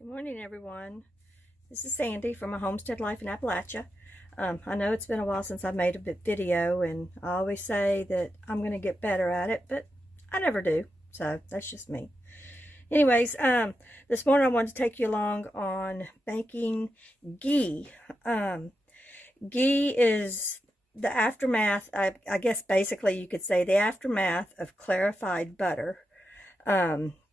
Good morning, everyone. This is Sandy from A Homestead Life in Appalachia. I know it's been a while since I made a video, and I always say that I'm going to get better at it, but I never do, so that's just me. Anyways, this morning I wanted to take you along on making ghee. Ghee is the aftermath, I guess basically you could say the aftermath of clarified butter.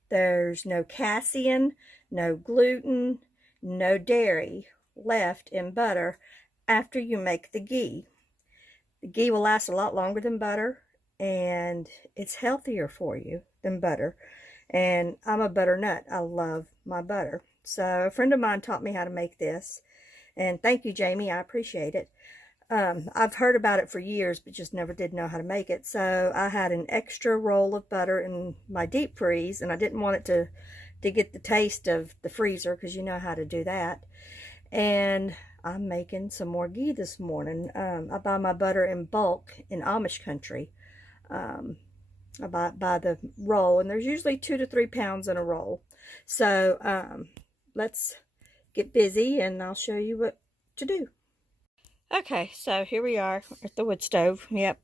There's no casein, no gluten, no dairy left in butter after you make the ghee. The ghee will last a lot longer than butter, and it's healthier for you than butter. And I'm a butter nut. I love my butter. So a friend of mine taught me how to make this. And thank you, Jamie. I appreciate it. I've heard about it for years, but just never did know how to make it. So I had an extra roll of butter in my deep freeze, and I didn't want it to get the taste of the freezer, because you know how to do that. And I'm making some more ghee this morning. I buy my butter in bulk in Amish country. I buy the roll, and there's usually 2 to 3 pounds in a roll. So let's get busy, and I'll show you what to do. Okay, so here we are at the wood stove. Yep,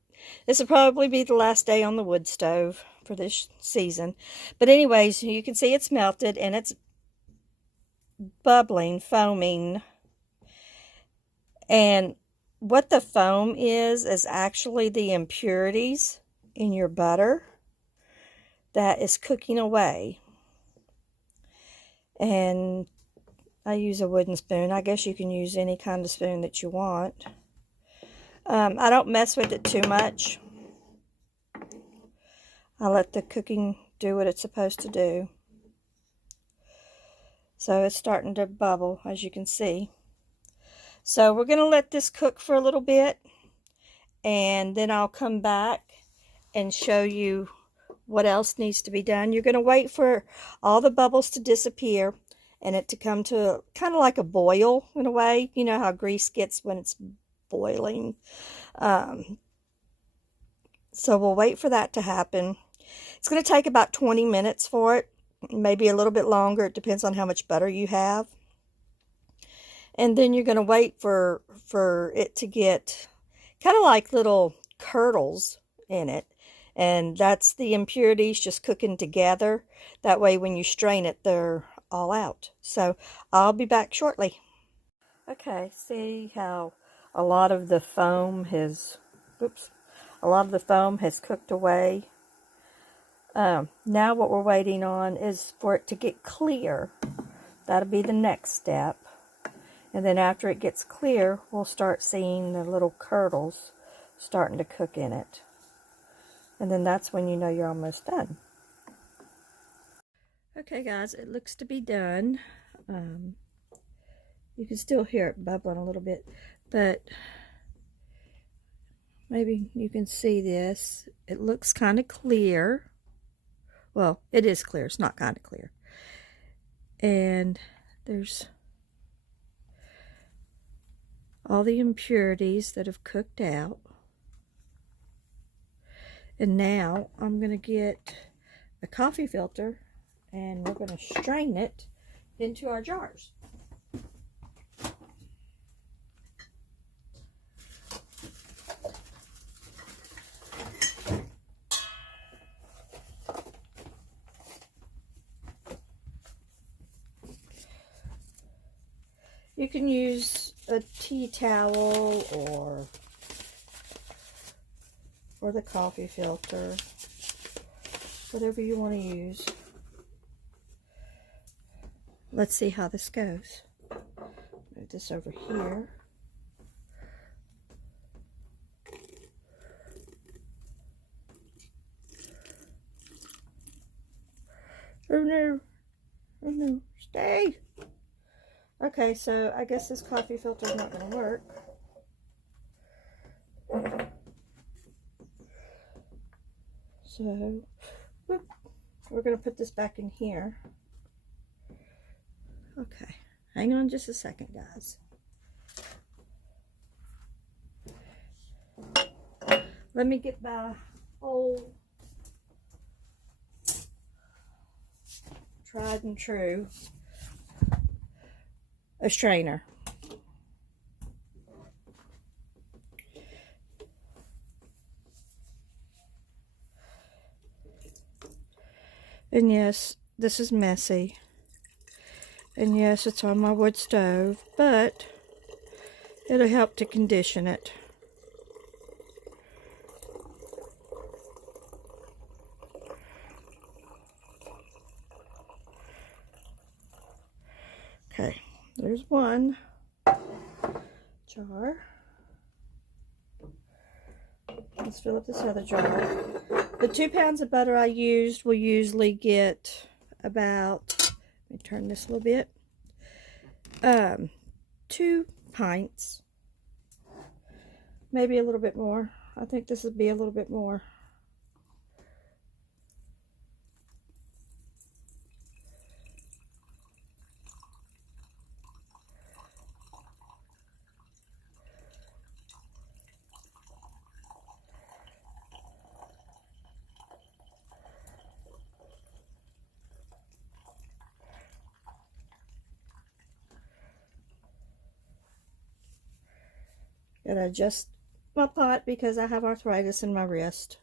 this will probably be the last day on the wood stove for this season. But anyways, you can see it's melted, and it's bubbling, foaming. And what the foam is actually the impurities in your butter that is cooking away. And I use a wooden spoon. I guess you can use any kind of spoon that you want. I don't mess with it too much. I let the cooking do what it's supposed to do. So it's starting to bubble, as you can see. So we're going to let this cook for a little bit, and then I'll come back and show you what else needs to be done. You're going to wait for all the bubbles to disappear and it to come to kind of like a boil in a way. You know how grease gets when it's boiling. So we'll wait for that to happen. It's going to take about 20 minutes for it, maybe a little bit longer. It depends on how much butter you have. And then you're going to wait for it to get kind of like little curdles in it. And that's the impurities just cooking together. That way when you strain it, they're all out. So I'll be back shortly. Okay, see how a lot of the foam has, cooked away. Now what we're waiting on is for it to get clear. That'll be the next step. And then after it gets clear, we'll start seeing the little curdles starting to cook in it. And then that's when you know you're almost done. Okay, guys, it looks to be done. You can still hear it bubbling a little bit, but maybe you can see this. It looks kind of clear. Well, it is clear. It's not kind of clear. And there's all the impurities that have cooked out. And now I'm going to get a coffee filter, and we're going to strain it into our jars. You can use a tea towel or the coffee filter, whatever you want to use. Let's see how this goes. Move this over here. Oh no, oh no, stay. Okay, so I guess this coffee filter is not going to work. So, we're going to put this back in here. Okay, hang on just a second, guys. Let me get my old tried and true a strainer. And yes, this is messy. And yes, it's on my wood stove, but it'll help to condition it. Okay, there's one jar. Let's fill up this other jar. The 2 pounds of butter I used will usually get about, let me turn this a little bit, 2 pints, maybe a little bit more. I think this would be a little bit more. Gotta adjust my pot because I have arthritis in my wrist.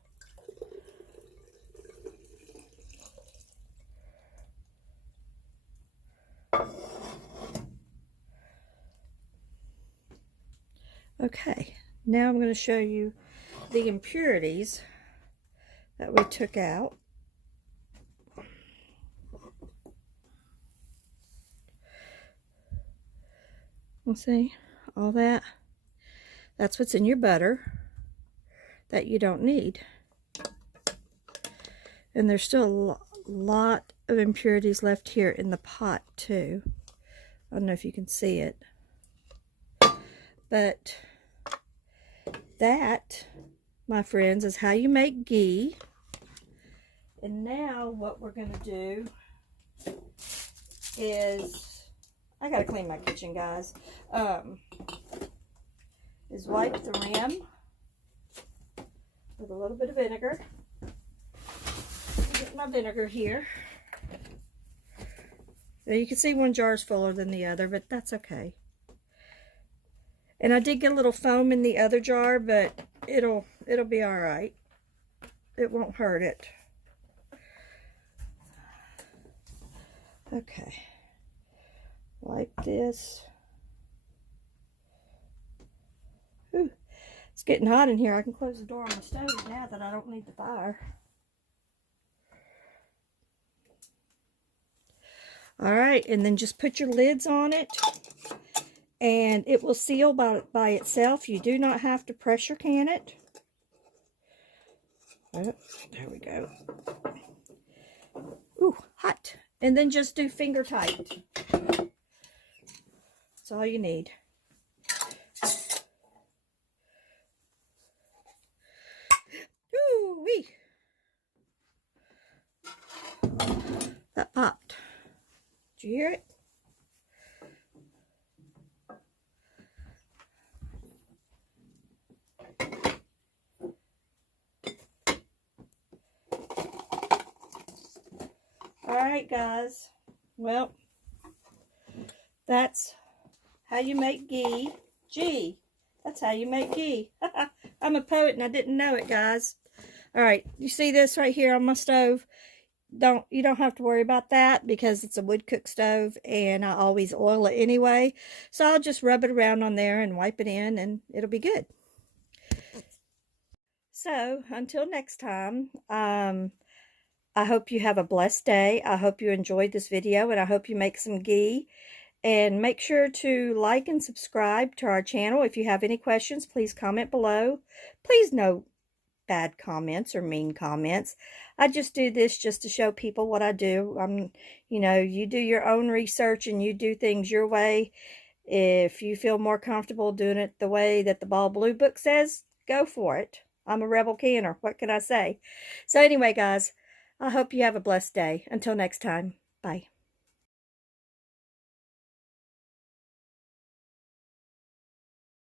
Okay, now I'm going to show you the impurities that we took out. We'll see all that. That's what's in your butter that you don't need. And there's still a lot of impurities left here in the pot too. I don't know if you can see it. But that, my friends, is how you make ghee. And now what we're going to do is, I got to clean my kitchen, guys, is wipe the rim with a little bit of vinegar. Get my vinegar here. Now you can see one jar is fuller than the other, but that's okay. And I did get a little foam in the other jar, but it'll be all right. It won't hurt it. Okay. Wipe this. Ooh, it's getting hot in here. I can close the door on the stove now that I don't need the fire. All right, and then just put your lids on it, and it will seal by itself. You do not have to pressure can it. Oh, there we go. Ooh, hot. And then just do finger tight. That's all you need. Ooh-wee. That popped. Did you hear it? Alright, guys. Well, that's how you make ghee. Gee, that's how you make ghee. I'm a poet and I didn't know it, guys. Alright, you see this right here on my stove? You don't have to worry about that because it's a wood cook stove and I always oil it anyway. So I'll just rub it around on there and wipe it in and it'll be good. So until next time, I hope you have a blessed day. I hope you enjoyed this video and I hope you make some ghee. And make sure to like and subscribe to our channel. If you have any questions, please comment below. Please no bad comments or mean comments. I just do this just to show people what I do. You know, you do your own research and you do things your way. If you feel more comfortable doing it the way that the Ball Blue book says, go for it. I'm a rebel canner. What can I say? So anyway, guys, I hope you have a blessed day. Until next time, bye.